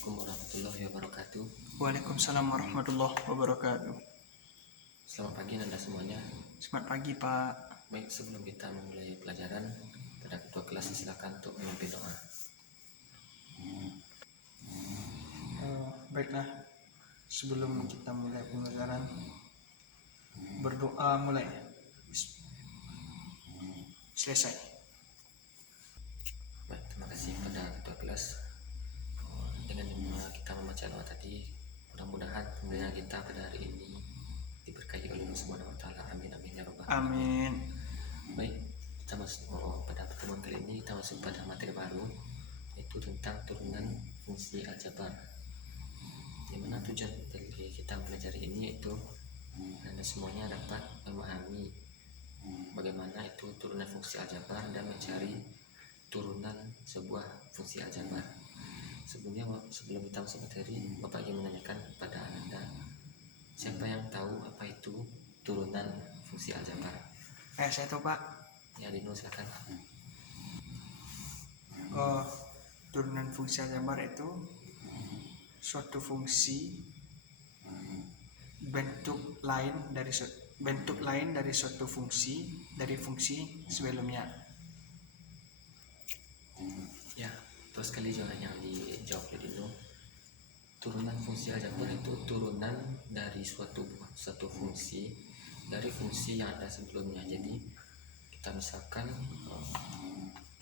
Assalamualaikum warahmatullahi wabarakatuh. Waalaikumsalam warahmatullahi wabarakatuh. Selamat pagi Anda semuanya. Selamat pagi Pak. Baik, sebelum kita memulai pelajaran, pada ketua kelas silakan untuk memimpin doa. Baiklah, sebelum kita mulai pembelajaran, berdoa mulai. Selesai. Baik, terima kasih pada ketua kelas. Dengan kita membaca doa tadi, mudah-mudahan pembelajaran kita pada hari ini diberkahi oleh Allah Subhanahu wa taala. Amin amin ya rabbal alamin. Amin. Baik, kita masuk pada pertemuan kali ini kita masuk pada materi baru, yaitu tentang turunan fungsi aljabar. Di mana tujuan dari kita mempelajari ini yaitu Anda semuanya dapat memahami bagaimana itu turunan fungsi aljabar dan mencari turunan sebuah fungsi aljabar. Sebelum kita masuk materi, Bapak ingin menanyakan kepada Anda, siapa yang tahu apa itu turunan fungsi aljabar? Saya tahu Pak. Ya, Dino silakan. Turunan fungsi aljabar itu suatu fungsi bentuk lain dari suatu fungsi dari fungsi sebelumnya. Ya, terus sekali jawaban yang dijawab oleh Dino. Turunan fungsi aljabar itu turunan dari suatu fungsi dari fungsi yang ada sebelumnya. Jadi kita misalkan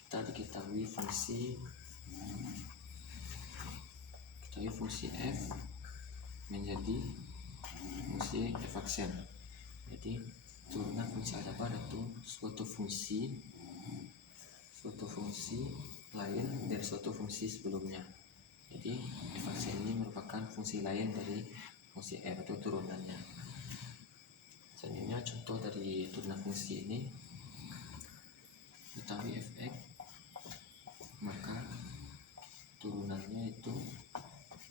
kita diketahui fungsi f menjadi fungsi f aksen. Jadi turunan fungsi aljabar itu suatu fungsi lain dari suatu fungsi sebelumnya. Jadi f aksen ini merupakan fungsi lain dari fungsi f atau turunannya. Selanjutnya contoh dari turunan fungsi ini, diketahui fx, maka turunannya itu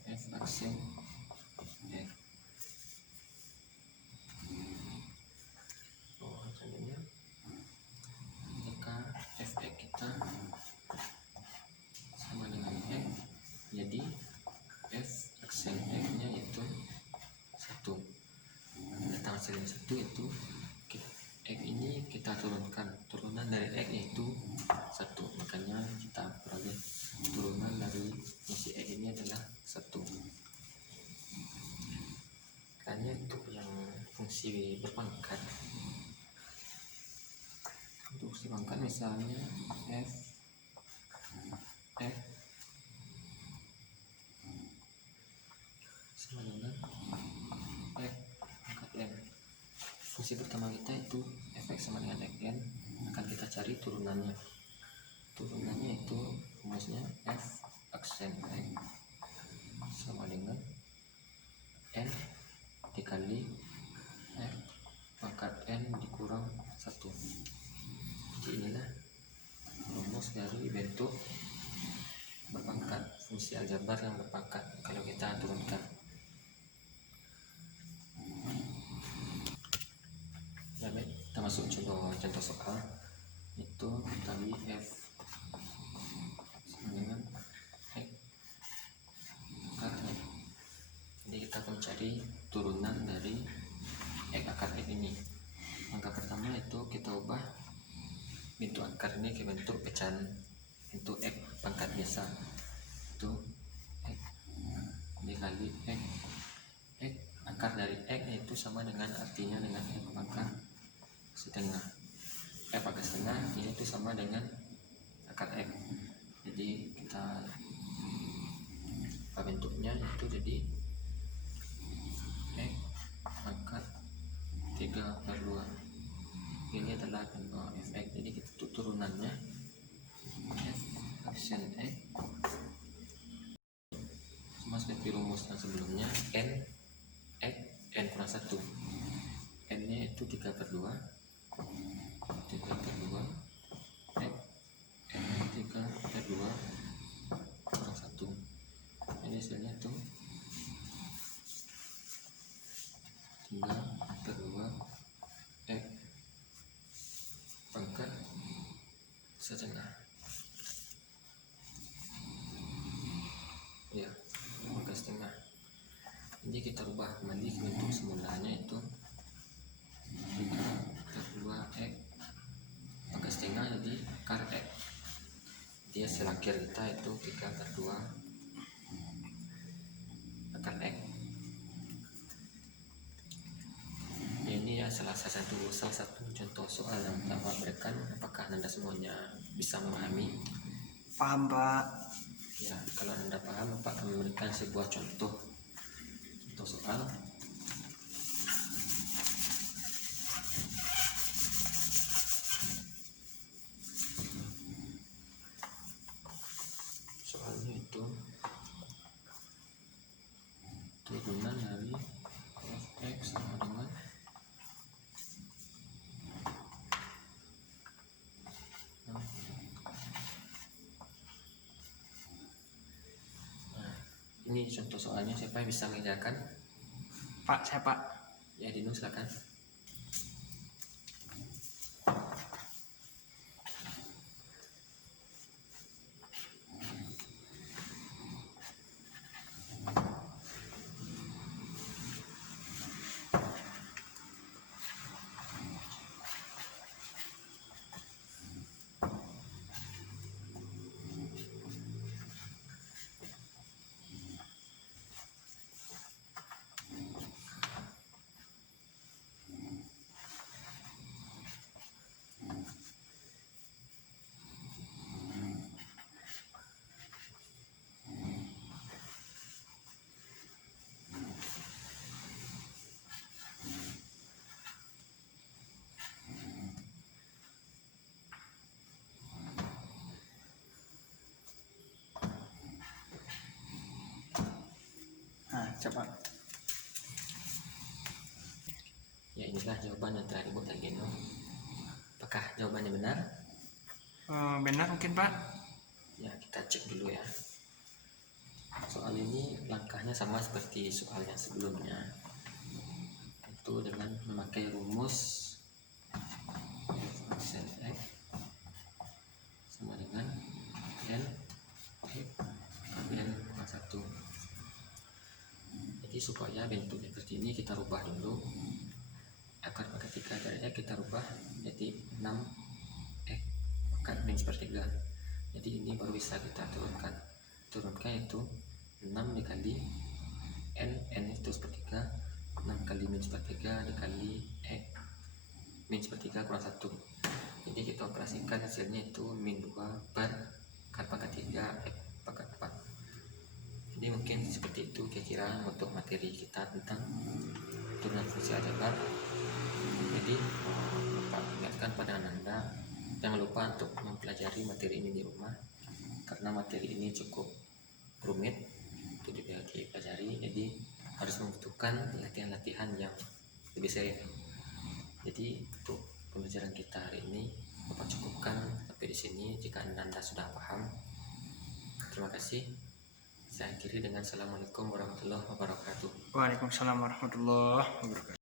f aksen x. Selanjutnya jika fx kita sama dengan x, jadi f aksen x nya itu 1. Datang hasilnya 1 itu x ini kita turunkan, turunan dari x yaitu 1, makanya kita peroleh turunan dari fungsi x ini adalah 1. Makanya untuk yang fungsi berpangkat, untuk fungsi pangkat misalnya f sama dengan f pangkat n. Fungsi pertama kita itu fx sama dengan xn, akan kita cari turunannya. Turunannya itu rumusnya f aksen x sama dengan n dikali f pangkat n dikurang 1. Jadi inilah rumus dari bentuk berpangkat, fungsi aljabar yang berpangkat kalau kita turunkan. Ya, baik, kita masuk contoh soal. Itu kali f sama dengan x akar x. Jadi kita akan mencari turunan dari x akar x ini. Langkah pertama itu kita ubah bentuk akar ini ke bentuk pecahan bentuk x pangkat biasa. Itu x dikali x akar dari x itu sama dengan artinya dengan x pangkat setengah. F pangkat setengah ini itu sama dengan akar x. Jadi kita bentuknya itu jadi x pangkat 3/2. Ini adalah bentuk fx. Jadi kita turunannya f aksen x sama seperti rumus yang sebelumnya, n kurang 1. N nya itu 3/2 x n 3/2 kurang 1. Ini hasilnya itu 3/2 x pangkat setengah. Ya, Jadi kita rubah kembali ke bentuk semulanya, itu 3/2 X pangkat setengah jadi akar X. Jadi hasil akhir kita itu 3/2 akar X. Ini ya salah satu contoh soal yang pertama berikan. Apakah Anda semuanya bisa memahami? Paham Pak. Ya, kalau Anda paham, Bapak akan memberikan sebuah contoh soal. Soalnya itu turunan dari f(x) sama dengan ini contoh soalnya. Siapa yang bisa mengerjakan? Pak, saya Pak. Ya, Dino silakan. Nah, coba. Ya, inilah jawaban yang telah dibuat oleh Dino. Apakah jawabannya benar? Benar mungkin Pak. Ya, kita cek dulu ya. Soal ini langkahnya sama seperti soal yang sebelumnya, itu dengan memakai rumus f(x) sama dengan n x n plus 1. Jadi supaya bentuknya seperti ini, kita rubah dulu akar pangkat 3 dari x, kita rubah jadi 6x pangkat min sepertiga. Jadi ini baru bisa kita turunkan itu 6 dikali n itu sepertiga, 6 kali min sepertiga dikali x min sepertiga kurang 1. Jadi kita operasikan hasilnya itu min 2 per akar pangkat 3 x pangkat 4. Jadi mungkin seperti itu kira-kira untuk materi kita tentang turunan fungsi aljabar. Jadi Bapak ingatkan pada Anda, jangan lupa untuk mempelajari materi ini di rumah, karena materi ini cukup rumit untuk dipelajari, jadi harus membutuhkan latihan-latihan yang lebih sering. Jadi untuk pembelajaran kita hari ini Bapak cukupkan sampai di sini. Jika Anda sudah paham, terima kasih. Saya akhiri dengan Assalamualaikum warahmatullahi wabarakatuh. Waalaikumsalam warahmatullahi wabarakatuh.